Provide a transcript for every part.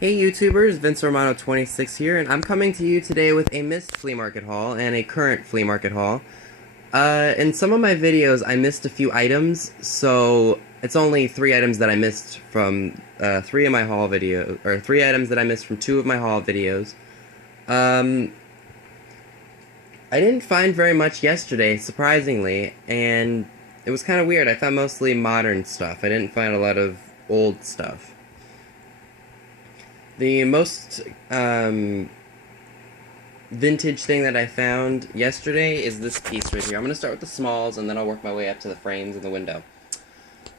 Hey YouTubers, Vince Romano 26 here, and I'm coming to you today with a missed flea market haul and a current flea market haul. In some of my videos, I missed a few items, so it's only 3 items that I missed from 3 items that I missed from 2 of my haul videos. Um, I didn't find very much yesterday, surprisingly, and it was kind of weird. I found mostly modern stuff. I didn't find a lot of old stuff. The most vintage thing that I found yesterday is this piece right here. I'm going to start with the smalls, and then I'll work my way up to the frames and the window.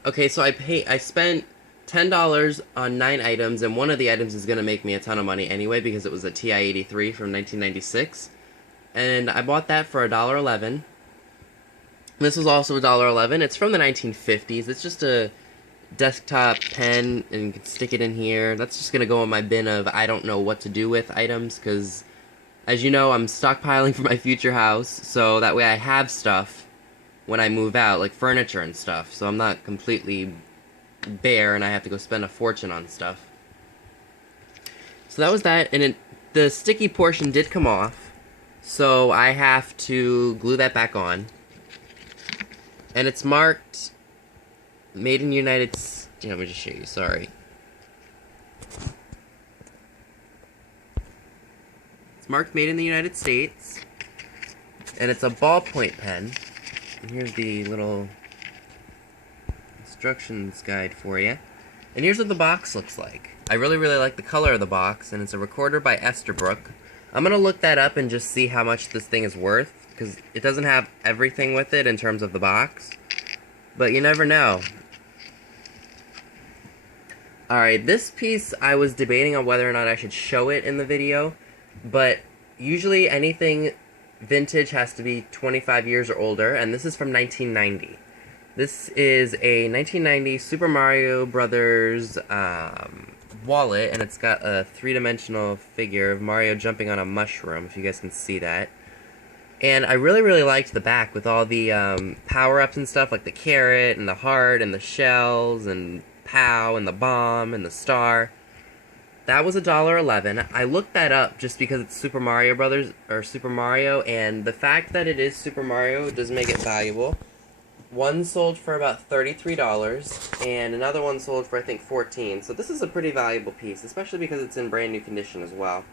Okay, so I spent $10 on 9 items, and one of the items is going to make me a ton of money anyway because it was a TI-83 from 1996. And I bought that for $1.11. This was also $1.11. It's from the 1950s. It's just a desktop pen, and you can stick it in here. That's just gonna go in my bin of I don't know what to do with items, because as you know, I'm stockpiling for my future house, so that way I have stuff when I move out, like furniture and stuff, so I'm not completely bare and I have to go spend a fortune on stuff. So that was that, and the sticky portion did come off, so I have to glue that back on. And it's marked Made in United States. Let me just show you, sorry. It's marked Made in the United States. And it's a ballpoint pen. And here's the little instructions guide for you. And here's what the box looks like. I really like the color of the box, and it's a recorder by Esterbrook. I'm gonna look that up and just see how much this thing is worth, because it doesn't have everything with it in terms of the box. But you never know. Alright, this piece I was debating on whether or not I should show it in the video, but usually anything vintage has to be 25 years or older, and this is from 1990. This is a 1990 Super Mario Brothers wallet, and it's got a 3-dimensional figure of Mario jumping on a mushroom, if you guys can see that. And I really liked the back with all the power-ups and stuff, like the carrot and the heart and the shells and POW and the bomb and the star. That was $1.11. I looked that up just because it's Super Mario Brothers, or Super Mario, and the fact that it is Super Mario does make it valuable. One sold for about $33, and another one sold for, I think, $14. So this is a pretty valuable piece, especially because it's in brand new condition as well.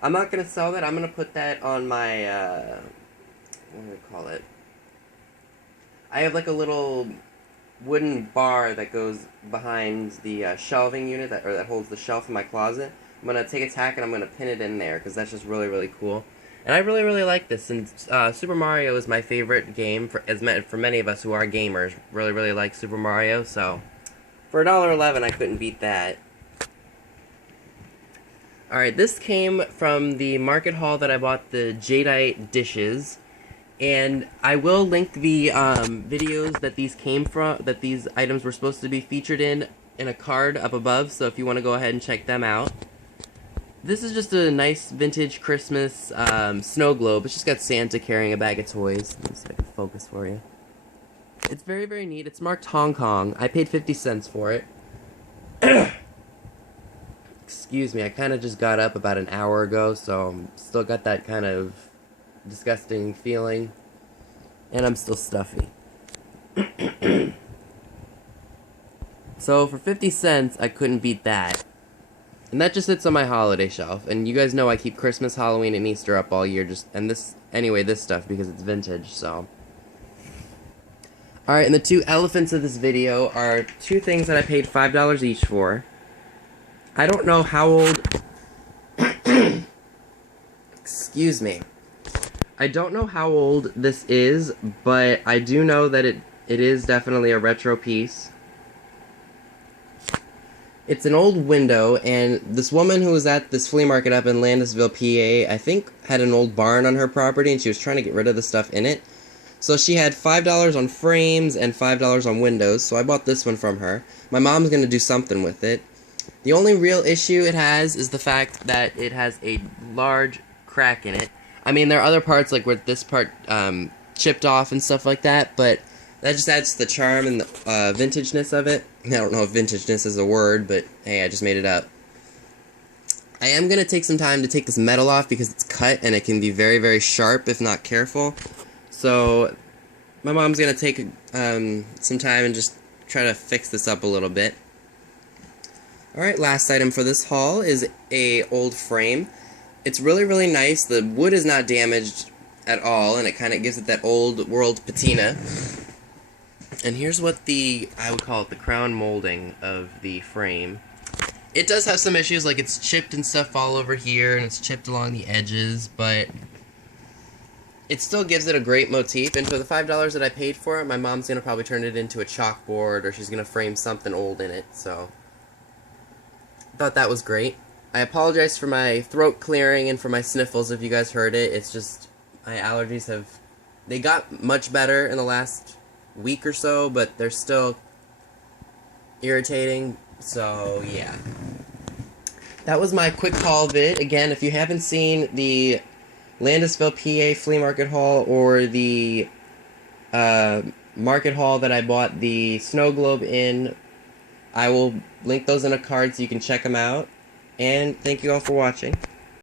I'm not going to sell that. I'm going to put that on my, what do we call it? I have like a little wooden bar that goes behind the shelving unit, that holds the shelf in my closet. I'm going to take a tack and I'm going to pin it in there, because that's just really cool. And I really like this, and Super Mario is my favorite game, for many of us who are gamers. Really like Super Mario, so for $1.11 I couldn't beat that. Alright, this came from the market haul that I bought the jadeite dishes, and I will link the videos that these came from, that these items were supposed to be featured in a card up above, so if you want to go ahead and check them out. This is just a nice vintage Christmas snow globe. It's just got Santa carrying a bag of toys. Let me see if I can focus for you. It's very neat. It's marked Hong Kong. I paid 50 cents for it. Excuse me, I kind of just got up about an hour ago, so I'm still got that kind of disgusting feeling, and I'm still stuffy. So for 50 cents, I couldn't beat that. And that just sits on my holiday shelf, and you guys know I keep Christmas, Halloween, and Easter up all year, this stuff, because it's vintage, so. Alright, and the 2 elephants of this video are 2 things that I paid $5 each for. I don't know how old... Excuse me. I don't know how old this is, but I do know that it is definitely a retro piece. It's an old window, and this woman who was at this flea market up in Landisville, PA, I think had an old barn on her property, and she was trying to get rid of the stuff in it. So she had $5 on frames and $5 on windows, so I bought this one from her. My mom's going to do something with it. The only real issue it has is the fact that it has a large crack in it. I mean, there are other parts, like where this part chipped off and stuff like that, but that just adds to the charm and the vintageness of it. I don't know if vintageness is a word, but hey, I just made it up. I am going to take some time to take this metal off because it's cut and it can be very, very sharp if not careful. So my mom's going to take some time and just try to fix this up a little bit. Alright, last item for this haul is a old frame. It's really, really nice. The wood is not damaged at all, and it kind of gives it that old world patina. And here's what I would call it the crown molding of the frame. It does have some issues, like it's chipped and stuff all over here, and it's chipped along the edges, but it still gives it a great motif. And for the $5 that I paid for it, my mom's going to probably turn it into a chalkboard, or she's going to frame something old in it, so I thought that was great. I apologize for my throat clearing and for my sniffles if you guys heard it. It's just, my allergies they got much better in the last week or so, but they're still irritating, so yeah. That was my quick haul vid. Again, if you haven't seen the Landisville, PA flea market haul or the market haul that I bought the snow globe in, I will link those in a card so you can check them out. And thank you all for watching.